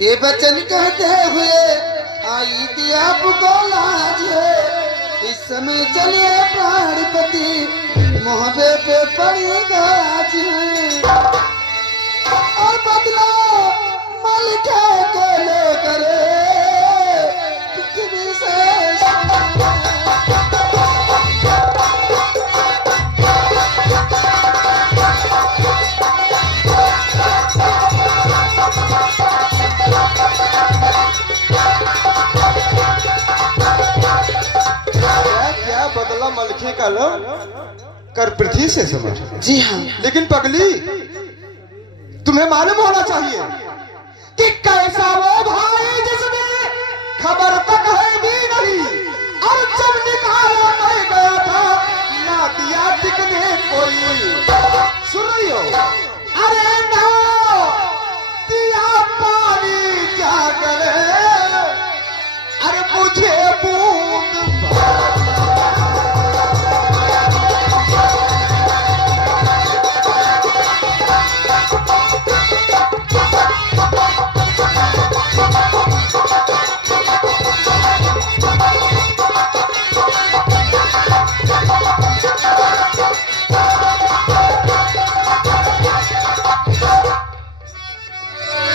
ये वचन कहते हुए आई थी आपको लाज है। इस समय चलिए प्राणपति मोहबे पे पड़ेगा आज और बदला मालिक को लेकर पृथ्वी से। बदला मलखे का लो कर पृथ्वी से समझ। जी हाँ, लेकिन पगली तुम्हें मालूम होना चाहिए कि कैसा वो भाई जिसने खबर तक है भी नहीं और जब निकाला मैं गया था ना दिया टिकने कोई। सुन रही हो? अरे ना दिया पानी जाकर अरे मुझे बूंद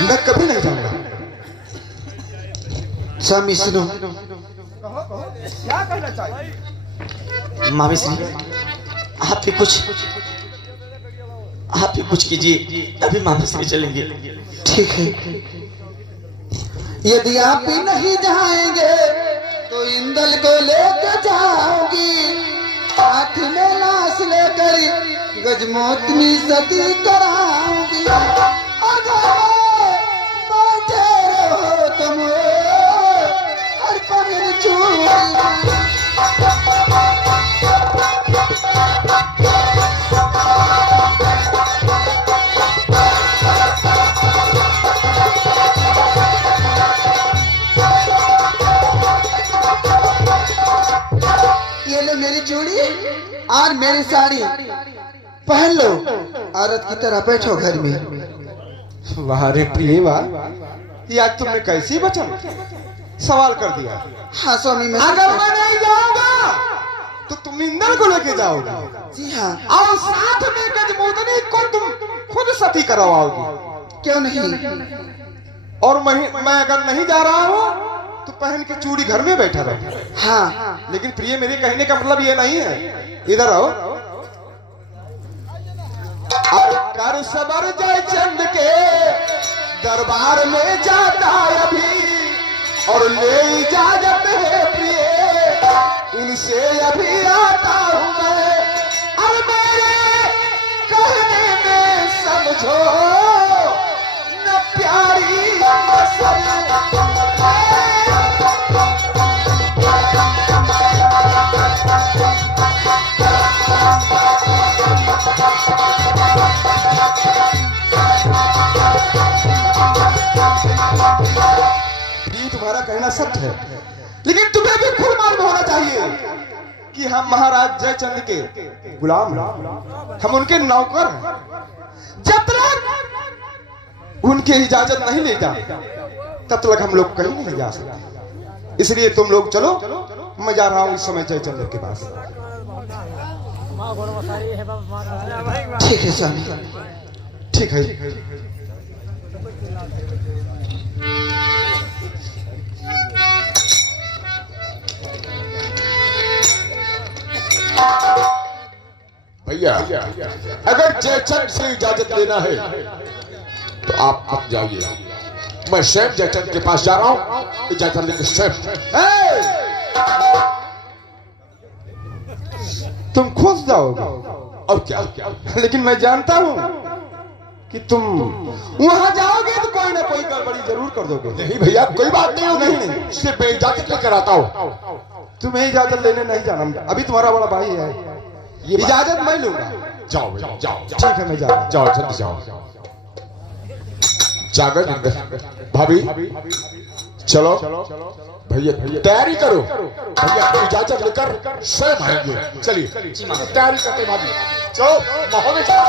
मैं कभी नहीं जाऊंगा। स्वामी सुनो, क्या कहना चाहिए? मामी सुनो, आप भी कुछ कीजिए, तभी मामी से चलेंगे। ठीक है, यदि आप भी नहीं जाएंगे तो इंदल को लेकर जाओगी, हाथ में लाश लेकर गजमोतनी सती कराऊंगी और बैठे रहो तुम हर पहर चूड़ी। ये लो मेरी चूड़ी और मेरी साड़ी, पहन लो, औरत की तरह बैठो घर में। वाह रे प्रिय वाह, ये आज तुमने कैसी वचन सवाल कर दिया। हाँ स्वामी, मैं अगर मैं नहीं जाऊंगा तो तुम इंदल को लेके जाओगे। जी हाँ, और साथ में गजमोदनी को तुम खुद सती करवाओगे। क्यों नहीं? और मैं अगर नहीं जा रहा हूँ तो पहन के चूड़ी घर में बैठा रहे। हाँ, लेकिन प्रिय मेरे कहने का मतलब ये नहीं है, इधर आओ। कर सबर जयचंद के दरबार में जाता अभी और ले इजाजत है प्रिय, इनसे अभी आता हूँ मैं। और मेरे कहने में समझो न प्यारी तुम्हारा कहना सत्य है, लेकिन तुम्हें भी खुद मालूम होना चाहिए कि हम महाराज जयचंद के गुलाम, हम उनके नौकर हैं। जब तक उनकी इजाजत नहीं लेता तब तक हम लोग कहीं नहीं जा सकते। इसलिए तुम लोग चलो, मैं जा रहा हूं इस समय जयचंद के पास। ठीक है स्वामी, ठीक है। भैया अगर जयचंद से इजाजत लेना है तो आप अब जाइए, मैं स्वयं जयचंद के पास जा रहा हूं। इजाजत लेके स्वयं। तुम खुश जाओगे और क्या? लेकिन मैं जानता हूं कि तुम वहां जाओगे तो कोई ना कोई गड़बड़ी जरूर कर दोगे। नहीं भैया, कोई बात नहीं होगी। नहीं। सिर्फ मैं इजाजत लेकर आता हूं। तुम्हें इजाजत लेने नहीं जाना, अभी तुम्हारा बड़ा भाई है, इजाजत मैं लूंगा। जाओ भैया, जाओ। ठीक है, मैं जा रहा हूं। जाओ जल्दी जाओ। जागर भाभी चलो भैया, तैयारी करो। भैया इजाजत लेकर स्वयं आएंगे। चलिए तैयारी करते भाभी, चलो माहौल में चलो।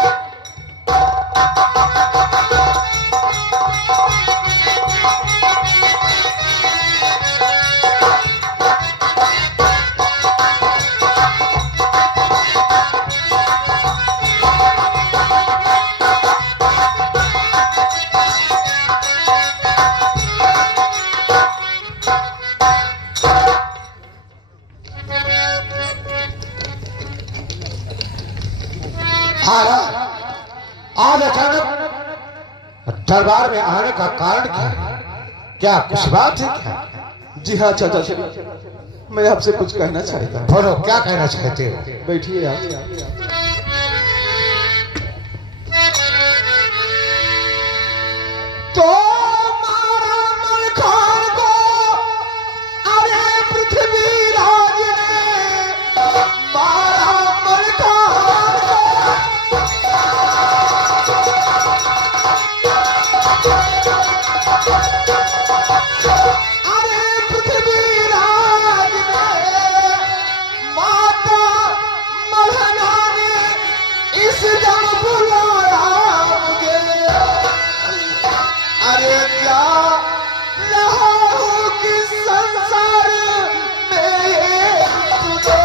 महाराज, आज अचानक दरबार में आने का कारण क्या है? क्या कुछ बात है क्या? जी हाँ चाचा श्री, मैं आपसे कुछ कहना चाहता हूँ। बोलो, क्या कहना चाहते हो? बैठिए आप। तो मारा मलखान को अरे पृथ्वीराज ने मारा मलखान को। अरे पृथ्वीराज ने माता मलहना ने इस दम बुलाया मुझे। अरे क्या रहा हूँ कि संसार में तुझे।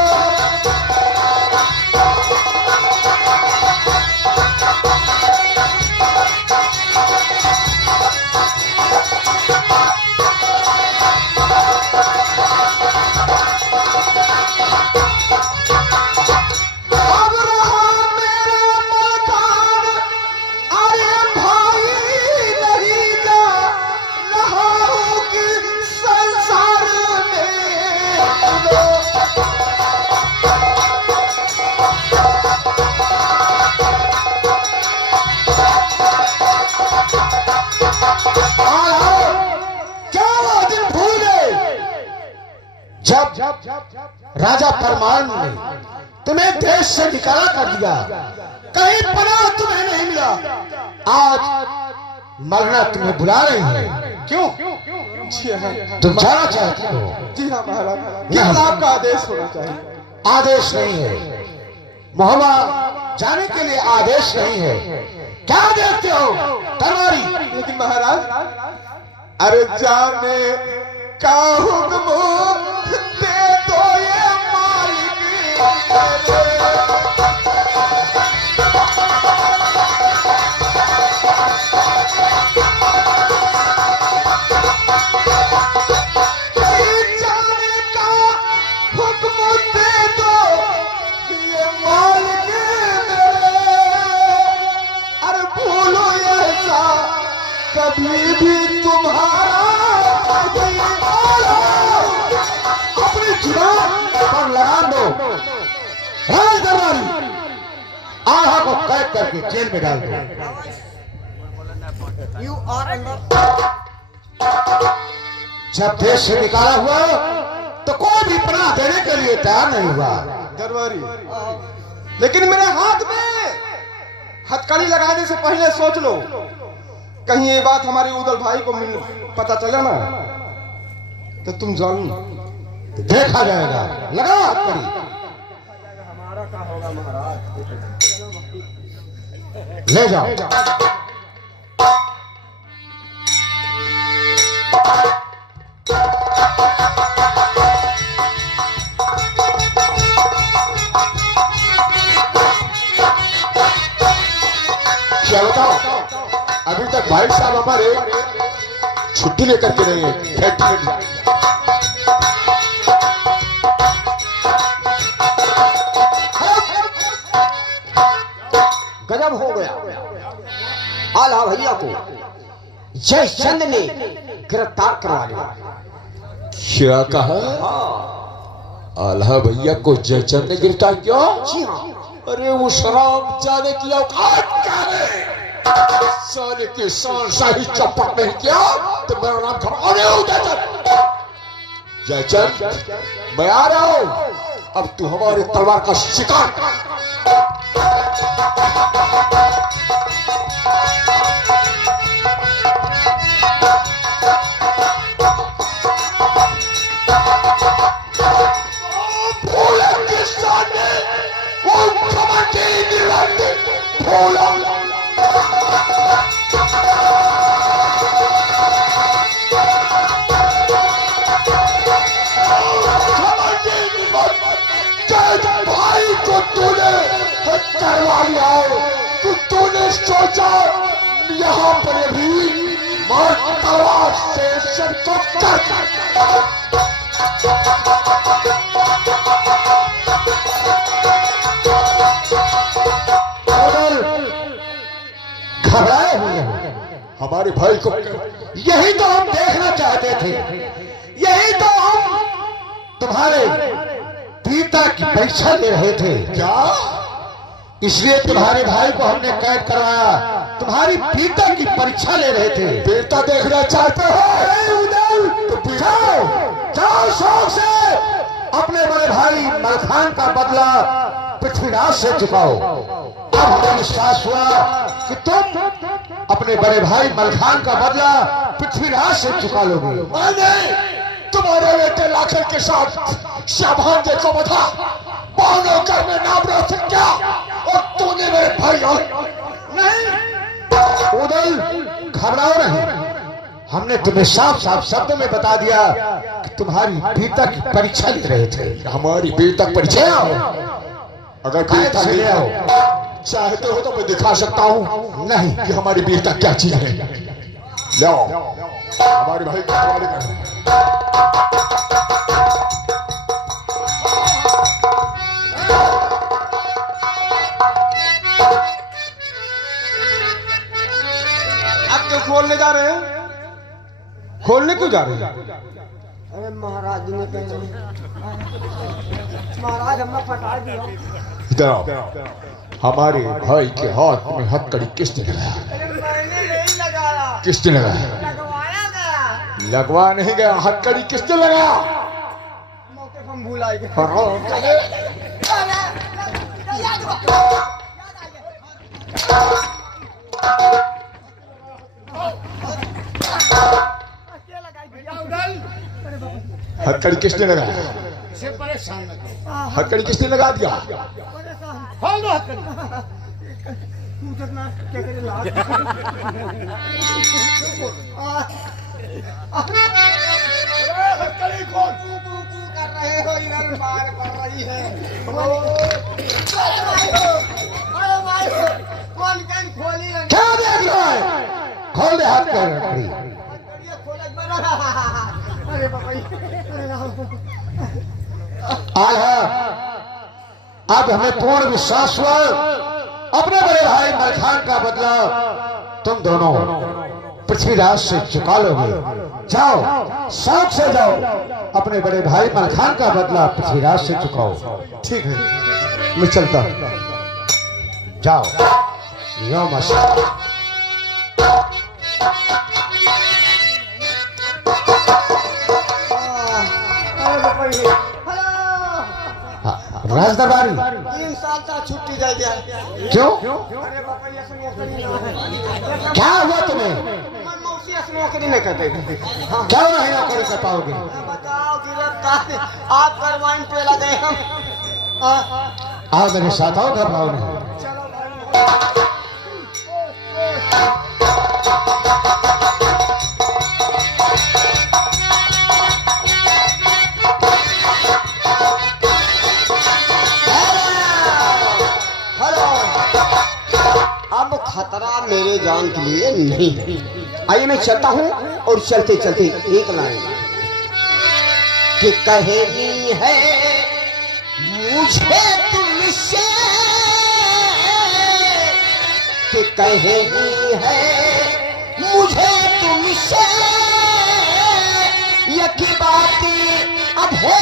अब रहा मेरा मकान, अरे भाई नहीं जा रहा हूँ कि संसार में तुझे। क्या वो दिन भूल गए जब राजा फरमान ने तुम्हें देश से निकाला कर दिया, कहीं पनाह तुम्हें नहीं मिला। आज मरना तुम्हें बुला रही है। क्यों? जी हाँ, तुम जाना चाहती हो? जी हाँ महाराज, ये आपका आदेश होना चाहिए। आदेश नहीं है मोहब्बा, जाने के लिए आदेश नहीं है। क्या देखते हो? तलवारी। लेकिन महाराज, अरे जाने का हुक्म दे दो ये मालिक मेरे। जाने का हुक्म दे दो ये मालिक मेरे। अरे भूलो ऐसा कभी भी तुम्हारा अपनी जुबान पर लगाम दो। राज दरबारी, आहा को कैद करके जेल में डाल दो। जब देश से निकाला हुआ तो कोई भी पनाह देने के लिए तैयार नहीं हुआ। दरबारी, लेकिन मेरे हाथ में हथकड़ी लगाने से पहले सोच लो, कहीं ये बात हमारे उदल भाई को पता चला ना तो तुम जान देखा जाएगा। लगाओ हथकड़ी। ले जाओ। क्या बताओ, अभी तक भाई साहब हमारे छुट्टी लेकर के नहीं है, फैक्ट्री में जाए। गजब हो गया। आला भैया को जयचंद ने गिरफ्तार करवा लिया। क्या कहा? आल्हा भैया को जयचंद ने गिरफ्तार किया? जी हाँ। अरे वो शराब जाने की औकात क्या है? साले के शान शाही चौपट नहीं किया तो मेरा नाम खड़ा नहीं हो। जयचंद, मैं आ रहा हूं। अब तू हमारे तलवार का शिकार। भोला के सामने वो कमांडे निराते भोला। भाई को तूने करवा लिया, तो तूने सोचा यहाँ पर भी मार तलवार से सर को कर। हमारे भाई को। यही तो हम देखना चाहते थे, यही तो हम तुम्हारे पिता की परीक्षा ले रहे थे। क्या? इसलिए तुम्हारे भाई को हमने कैद करवाया, तुम्हारी पिता की परीक्षा ले रहे थे। बेटा देखना चाहते हो? तो जाओ जाओ शौक से अपने बड़े भाई मलखान का बदला पृथ्वीराज से चुकाओ। अब हमें विश्वास हुआ कि तुम अपने बड़े भाई मलखान का बदला पृथ्वीराज से चुका लोगे। मैंने तुम्हारे बेटे लाखन के साथ शाबान देखो बता, बानों कर में नाम रोशन क्या, और तूने मेरे भाई नहीं उदल, घबराओ नहीं। हमने तुम्हें साफ साफ शब्दों में बता दिया कि तुम्हारी बेटा की परीक्षा ले रहे थे। हमारी बेटा परीक्षा? अगर बेटा ले आओ, चाहते हो तो मैं दिखा सकता हूँ नहीं कि हमारी बेटा क्या चीज है। लाओ हमारे भाई को हवाले कर। आप क्यों खोलने जा रहे हैं? खोलने क्यों जा रहे हैं? अरे महाराज ने कहा, महाराज हमने फटा दिया। इधर आओ। हमारे भाई के हाथ में हथकड़ी किसने लगाया? मैंने नहीं लगाया, किसने लगाया? लगवाया गया। लगवा नहीं गया, हथकड़ी किसने लगाया? मौके पर हम भूल आए गए। हथकड़ी किसने लगाया? हथकड़ी किसने लगा दिया? कर रहे हो इधर मार पड़ रही है। खोली क्या देख रहा है? खोल दे हाथ का हथकड़ी। अरे बाबा, अब हमें पूर्ण विश्वास हुआ, अपने बड़े भाई मलखान का बदला तुम दोनों पृथ्वीराज से चुका लोगे। जाओ शौक से जाओ, अपने बड़े भाई मलखान का बदला पृथ्वीराज से चुकाओ। ठीक है, मैं चलता हूं। जाओ यो मस्त। राज दरबारी 3 साल तक छुट्टी दे दिया। क्यों? अरे बाबा, ये सब नौकरी नहीं है। क्या हुआ तुम्हें? मन मौसी ऐसी नौकरी नहीं करते। हाँ, क्यों नहीं नौकरी कर पाओगे? बताओ गिरफ्तार आप करवाइन पे लगे हम। आओ मेरे साथ आओ, घबराओ नहीं। चलो भाई। अब खतरा मेरे जान के लिए नहीं है। आइए मैं चलता हूँ, और चलते चलते एक लाइन कि कहेगी है मुझे तुमसे, कि कहेगी है मुझे तुमसे, यकी बात अब है।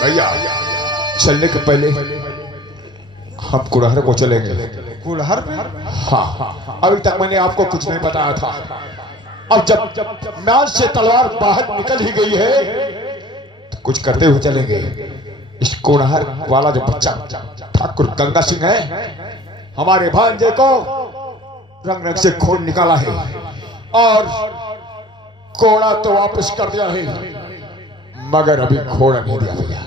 भैया चलने के पहले हम कुरहर को चलेंगे। कुल्हड़ में? हाँ, अभी तक मैंने आपको कुछ नहीं बताया था। अब जब म्यान से तलवार बाहर निकल ही गई है तो कुछ करते हुए चलेंगे। इस कुल्हड़ वाला जो बच्चा ठाकुर गंगा सिंह है, हमारे भांजे को रंग रंग से खून निकाला है और घोड़ा तो वापस कर दिया है, मगर अभी घोड़ा नहीं दिया भैया।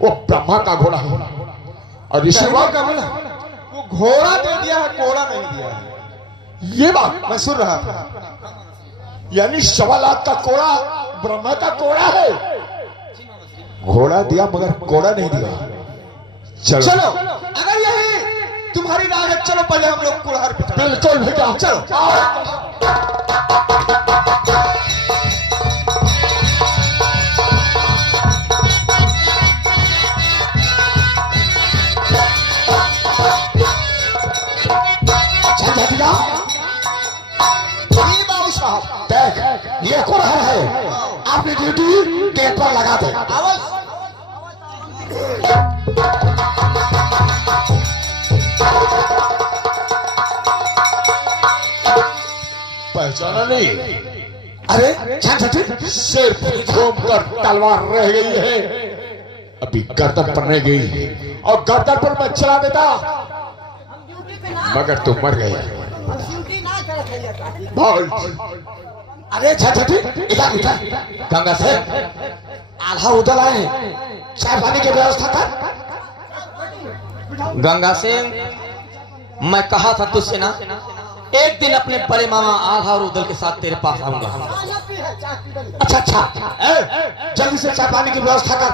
वो ब्रह्मा का घोड़ा है और इसी कहने का मतलब वो घोड़ा दे दिया है, घोड़ा नहीं दिया है। ये बात मैं सुन रहा था। यानी 1.25 लाख का कोड़ा ब्रह्मा का कोड़ा है। घोड़ा दिया मगर कोड़ा नहीं दिया। चलो अगर यही तुम्हारी राय है, चलो पहले हम लोग कुल्हड़ पे चलें। बिल्कुल भैया, चलो। जी बाबू साहब, देख, ये कोड़ा है, आपकी ड्यूटी गेट पर लगा दे। पहचाना नहीं? अरे सिर्फ घूम कर तलवार रह गई है, अभी गर्दन पर नहीं गई और गर्दन पर मैं चला देता मगर तुम मर गए। बोल। अरे छठी इधर इधर गंगा से आधा उदल आए, चाय पानी की व्यवस्था कर। गंगा सिंह, मैं कहा था तुझसे ना, एक दिन अपने बड़े मामा आल्हा और उदल के साथ तेरे पास आऊंगा। अच्छा अच्छा, जल्दी से चाय पानी की व्यवस्था कर।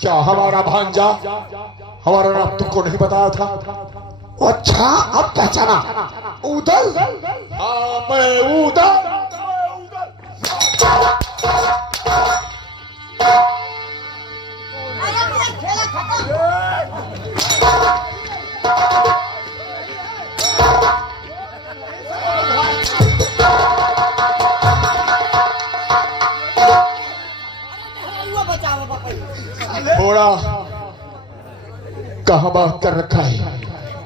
क्या हमारा भांजा हमारा नाम तुमको नहीं बताया था? अच्छा, अब पहचाना, उदल। हाँ, मैं उदल। घोड़ा कहाँ बात कर रखा है?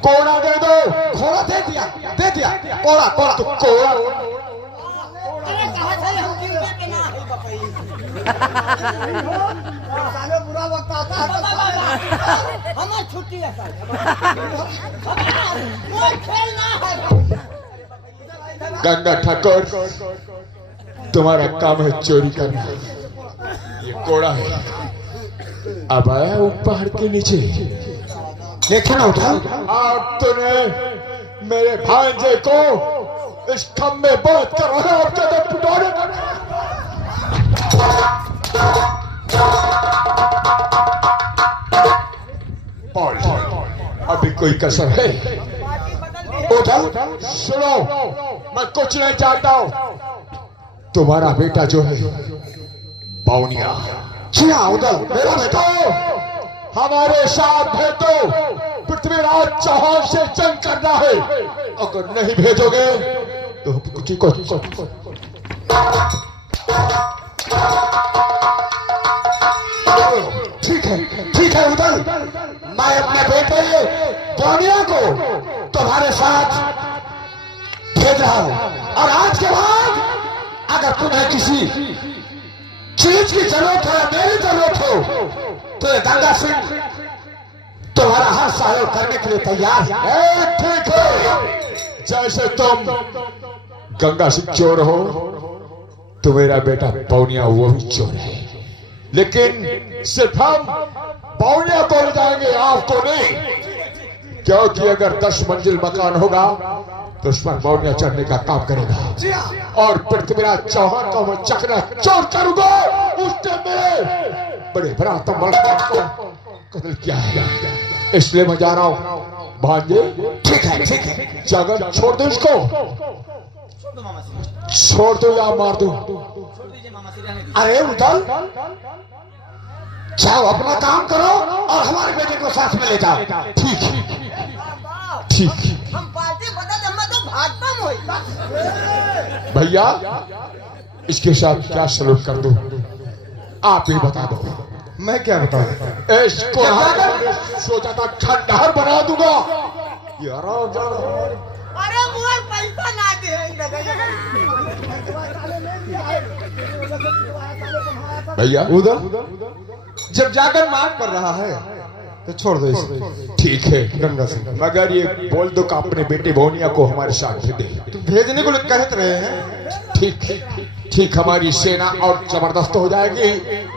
कोड़ा दे दो। घोड़ा दे दिया, दे दिया। कोड़ा कोड़ा तो कोड़ा बुरा वक्त आता है, हमारी छुट्टी है सर, खेलना है। गंगा ठाकुर, तुम्हारा काम है चोरी करना। ये कोड़ा है, अब आया वो पहाड़ के नीचे। देखे ना उठा। अब तूने मेरे भांजे को इस खम्भे बांध कर रहा है, अब ज्यादा पिटौने बोल, अभी कोई कसर है? उधर सुनो, मैं कुछ नहीं चाहता हूं। तुम्हारा बेटा जो है बाउनिया, जी हाँ उदल, मेरा बेटा। हमारे साथ भेजो, पृथ्वीराज चौहान से जंग करना है। अगर नहीं भेजोगे तो कुछ ही ठीक है उदल, मैं अपने बेटे बाउनिया को तुम्हारे साथ भेज रहा हूं। और आज के बाद अगर तुम्हें किसी चीज की जरूरत है, मेरी जरूरत हो, तो ये गंगा सिंह तुम्हारा हर सहयोग करने के लिए तैयार है। ठीक है, जैसे तुम गंगा सिंह चोर हो तो मेरा बेटा बाउनिया वो भी चोर है, लेकिन सिर्फ हम बाउनिया को ले जाएंगे, आपको नहीं। क्योंकि अगर 10 मंजिल मकान होगा तो उस पर बाउनिया चढ़ने का काम करेगा और पृथ्वीराज चौहान को मैं चकना चोर करूंगा। उसने मेरे बड़े भ्राता मलका को कत्ल किया है, इसलिए मैं जा रहा हूं। भांजे, ठीक है, जगह छोड़ दो, इसको छोड़ दो या मार दो। अरे उदल, जाओ अपना काम करो और हमारे बेटे को साथ में ले जाओ। ठीक। हम पार्टी बदल, हम तो भाजपा में हुई। भैया, इसके साथ क्या सलूक कर दूं? आप ही बता दो। मैं क्या बताऊं? इसको सोचा था खंडहर बना दूंगा यार। अरे मुझे पैसा ना दे भैया उधर जब जाकर मांग कर रहा है तो छोड़ दो इसको। ठीक है गंगा सिंह, मगर ये बोल दो कि अपने बेटे भोनिया को हमारे साथ भेज दे। तुम भेजने को कहते रहे हैं। ठीक ठीक, हमारी सेना और जबरदस्त हो जाएगी।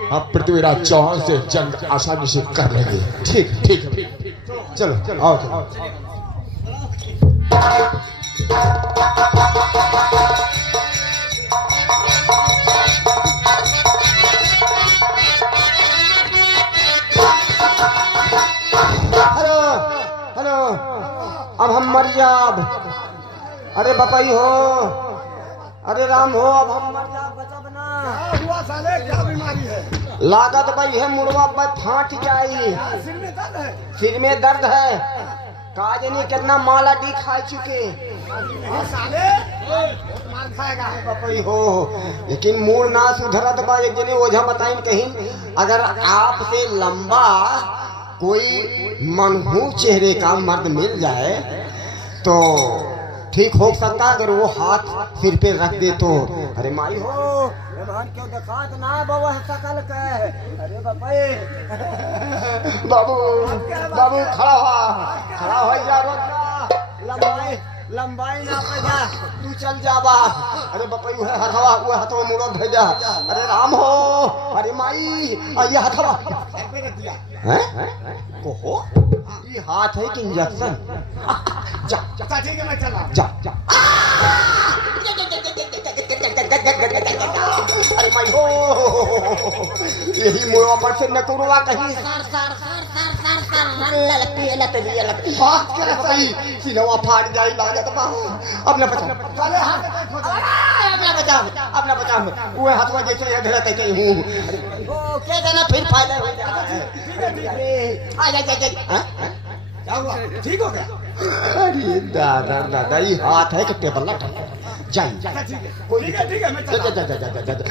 हम पृथ्वीराज चौहान से जंग आसानी से कर लेंगे। ठीक ठीक है, चलो आओ चलो। हेलो हेलो, अब हम मर जाब। अरे बपाई हो, अरे राम हो, अब हम मर जाब। बचा बना हुआ साले, क्या बीमारी है? लागत भाई है मुड़वा पर फाट जाई। सिर में दर्द है? सिर में दर्द है। काजनी कितना माला डी खा चुके। हाँ साले, मार खाएगा। बपाई हो, लेकिन मूड ना सुधरत बा। एक जने ओझा बताइन कहीं, अगर आपसे लंबा कोई मनहूस चेहरे का मर्द मिल जाए तो ठीक हो सकता। अगर वो हाथ सिर पे रख दे तो अरे माई हो, क्यों दिखात ना बाबा सकल के। अरे बापे बाबू बाबू खड़ा हो जा, लंबाई लंबाई ना पैदा, तू चल जाबा। अरे बपई हथवा मुड़ो भेजा। अरे राम हो, अरे माई ये हथवा हैं को हो, ये हाथ है कि इंजेक्शन? जा अच्छा ठीक है, मैं चला। जा जा। अरे माई हो, यही मुड़वा पर से नकुरवा कहीं सिनवा फाट जाई लागत बा। अपना बचाओ, अपना बचाओ। वो हाथवा जैसे ये धरते कहीं हूँ क्या देना, फिर फायदा हो जाए। आ जा जा जा। क्या हुआ? ठीक हो गया? अरे दादा दादा, ये हाथ है कि टेबल लगा जाई। अच्छा ठीक है, ठीक है, मैं चला। जा जा जा जा जा।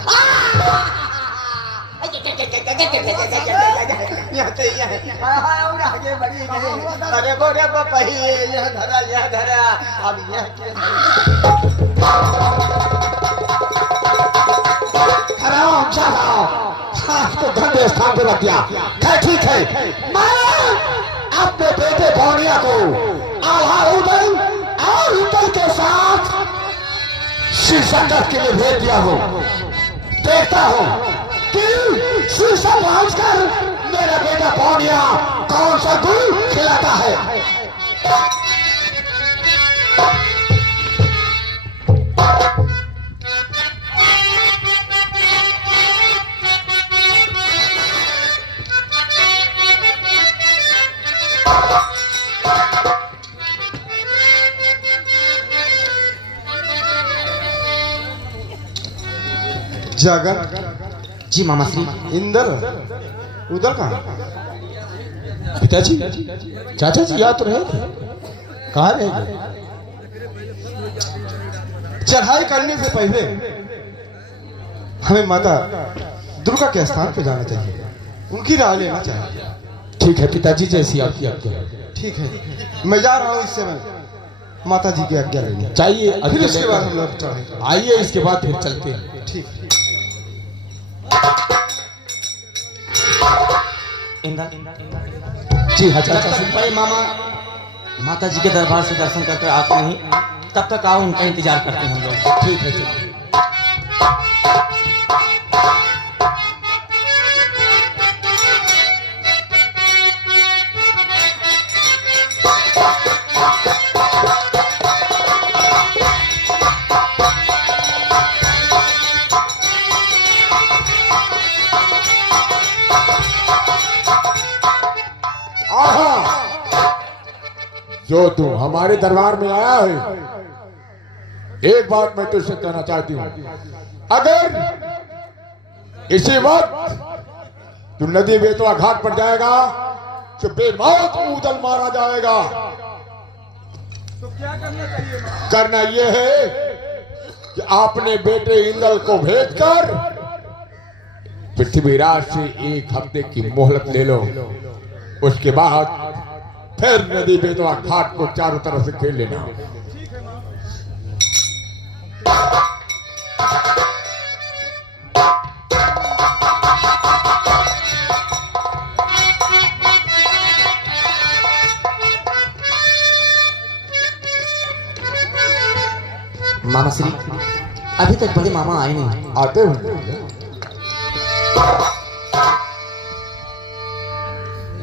आगे बढ़ी गई। अरे बोरे बपही, यह धरा। अब यह आपको गंदे स्थान पे रख दिया। ठीक है, मैं अपने बेटे भोनिया को आल्हा उदल और उदल के साथ शिव संकट के लिए भेज दिया हूँ। देखता हूँ कि शीशा पहुंचकर मेरा बेटा भोनिया कौन सा गुल खिलाता है। जागर जी मामा श्री। इंदर उधर कहाँ? पिताजी, चाचा जी याद तो रहे, कहाँ रहे? चढ़ाई करने से पहले हमें माता दुर्गा के स्थान पे जाना चाहिए, उनकी राय लेना चाहिए। ठीक है पिताजी, जैसी आपकी आज्ञा। ठीक है, मैं जा रहा हूँ इस समय माता जी की आज्ञा लेने। चाहिए फिर उसके बाद हम लोग चढ़ेंगे। आइए, इसके बाद फिर चलते हैं। ठीक। जी हाँ चाचा भाई, मामा माता जी के दरबार से दर्शन करके आते नहीं, तब तक आओ, उनका इंतजार करते हैं हम लोग। ठीक है, ठीक है। जो तू हमारे दरबार में आया है, एक बात मैं तुझसे कहना चाहती हूँ। अगर इसी वक्त तू नदी बेतवा घाट पर जाएगा तो बेमौत उदल मारा जाएगा। तो क्या करना चाहिए? करना यह है कि आपने बेटे इंदल को भेजकर पृथ्वीराज से 1 हफ्ते की मोहलत ले लो, उसके बाद फिर नदी बेतवा घाट को चारों तरफ से घेर लेना। मामा श्री, अभी तक बड़े मामा आए नहीं। आते होंगे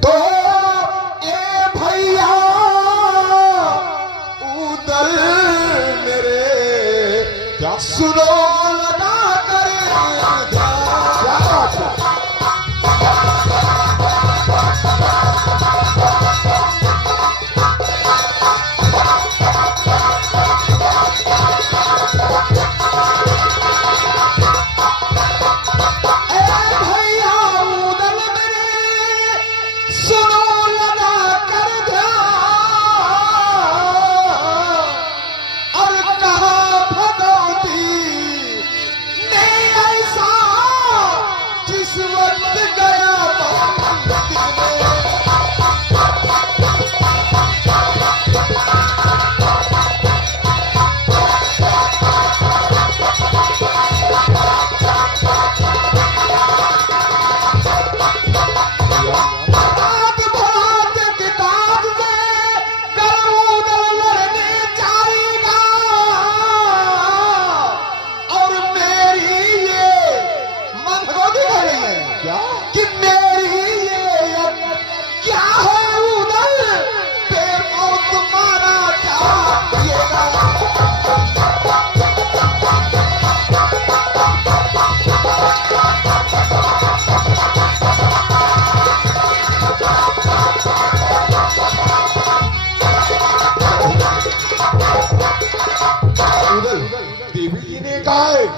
तो ए भैया उदल मेरे क्या सुनो लगा कर क्या बात है?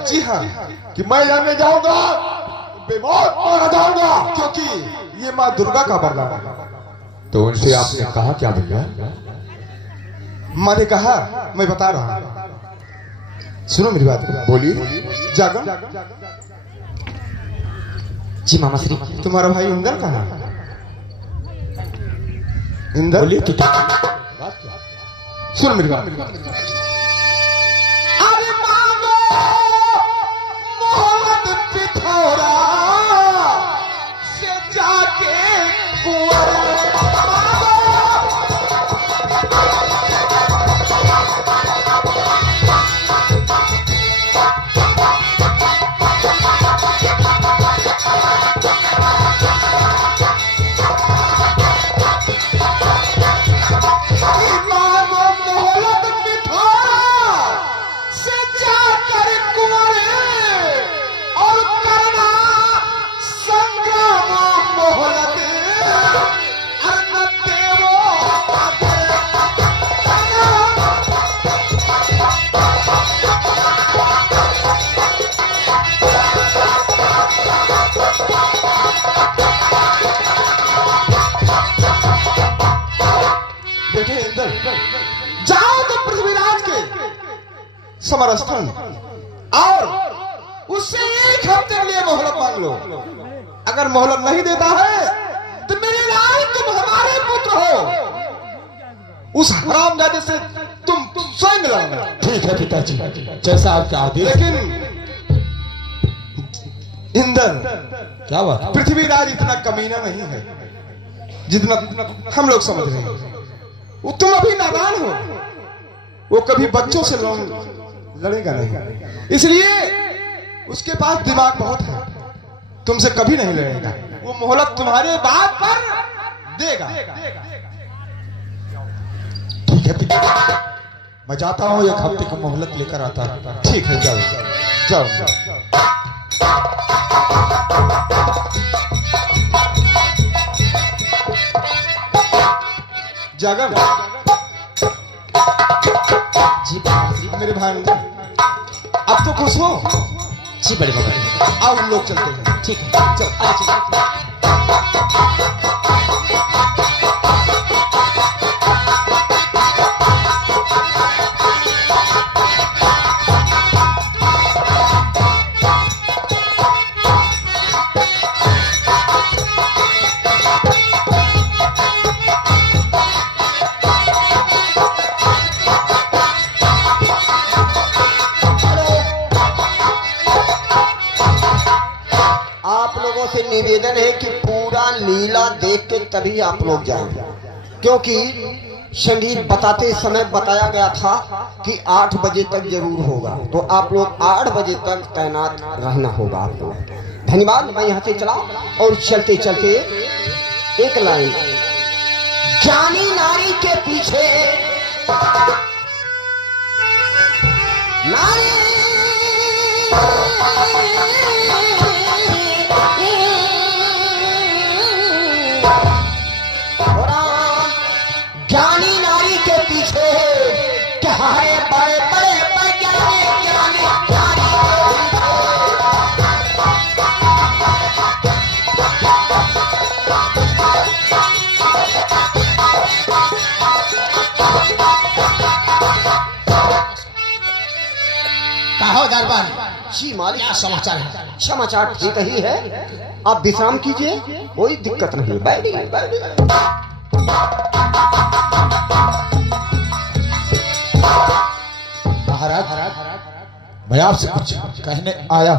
जी हाँ, कि मैं जाने जाऊंगा, बेमौत मारा जाऊंगा, क्योंकि ये माँ दुर्गा का वरदान है। तो उनसे आपने कहा क्या भैया? माँ ने कहा, मैं बता रहा हूं, सुनो मेरी बात। बोलिए। जागन जी मामा श्री। तुम्हारा भाई इंदर कहाँ है? इंदर बोलिए। सुन मेरी बात। से जाके कुंवर जाओ तो पृथ्वीराज के समरस्थल और उससे 1 हफ्ते के लिए मोहलत मांग लो। अगर मोहलत नहीं देता है तो मेरे लाल तुम हमारे पुत्र हो, उस हरामजादे से तुम स्वयं लड़ना। ठीक है पिताजी, जैसा आपका आदेश। लेकिन इंदर, क्या बात? पृथ्वीराज इतना कमीना नहीं है जितना हम लोग समझ रहे हैं। वो तुम अभी नादान हो, वो कभी बच्चों से लड़ेगा नहीं, इसलिए उसके पास दिमाग बहुत है, तुमसे कभी नहीं लड़ेगा। वो मोहलत तुम्हारे बात पर देगा। ठीक है पिताजी, मैं जाता हूँ, 1 हफ्ते की मोहलत लेकर आता हूँ। ठीक है, जाओ जाओ। जागन जी मामा श्री। मेरे भाई, अब तो खुश हो? जी बड़े बाबा। आओ हम लोग चलते हैं। ठीक है, चल आ चल। से निवेदन है कि पूरा लीला देख के तभी आप लोग जाएंगे, क्योंकि संगीत बताते समय बताया गया था कि 8 बजे तक जरूर होगा, तो आप लोग 8 बजे तक तैनात रहना होगा आपको। धन्यवाद। मैं यहाँ से चला और चलते चलते एक लाइन, ज्ञानी नारी के पीछे नारी ज्ञानी नारी के पीछे क्या है बड़े बड़े वैज्ञानिक ज्ञानी कहो दरबार जी मालिक। क्या समाचार है? समाचार ठीक ही है, आप विश्राम कीजिए, कोई दिक्कत नहीं, बैठिए बैठिए। महाराज मैं आपसे कुछ कहने आया।